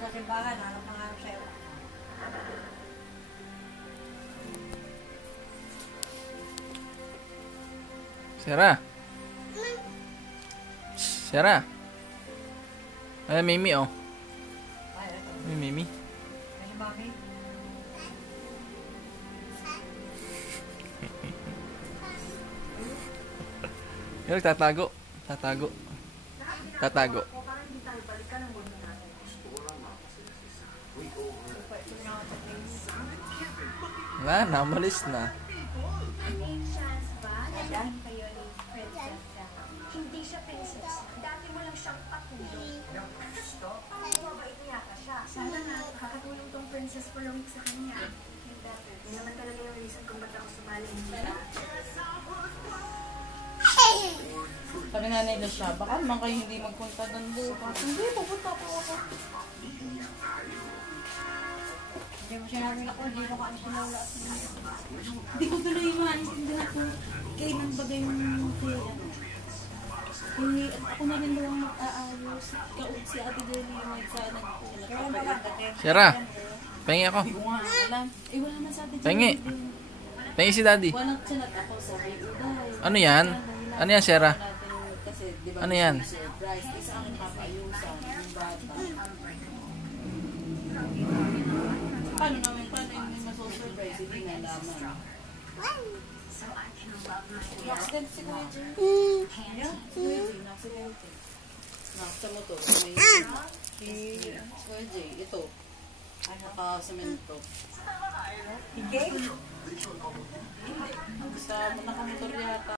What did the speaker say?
sa simbahan, hanap na nga sa'yo. Sarah. Sarah. Ay, Mimi, oh. Ay, ito. May Mimi. Ay, si Mami. Yung tatago. Tatago. Tatago. Wala na, umalis na. May chance ba na maging kayo ni Princess? Hindi siya princess. Dati mo lang siyang patulong. Mabait na yata siya. Sana nga, kakatulong tong Princess Palomik sa kanya. Hindi naman talaga yung reason kung ba't ako sumali nila. Sabi nga nila siya, baka naman kayo hindi magpunta doon bukas. Hindi, pupunta po ako. Hindi mo sinabi na kung hindi mo ka sinawala at Hindi ko tuloy maintindihan kung kailan bagay yung kaya. Eh, ako na rin daw ang mag-aayos. Si Ate Deli yung sana. Kaya ba lang, dati? Sarah. Pengi ako. Hindi ko nga alam. Eh, wala na sa Ate Deli. Pengi. Pengi si Daddy. Walang chinat ako sa Uday. Ano yan? Ano yan, Sarah? Kasi, di ba, Ano yan? surprise. Isa ang papayusan yung bata. Paano namin, paano yung maso-surprise? Hindi nga laman. Accident si Kuya Jay. Yeah, si Kuya Jay. Na-accident. Nakasa mo to. Si Kuya Jay. Ito. Naka-semento. Hindi? Sa nakamotor yata.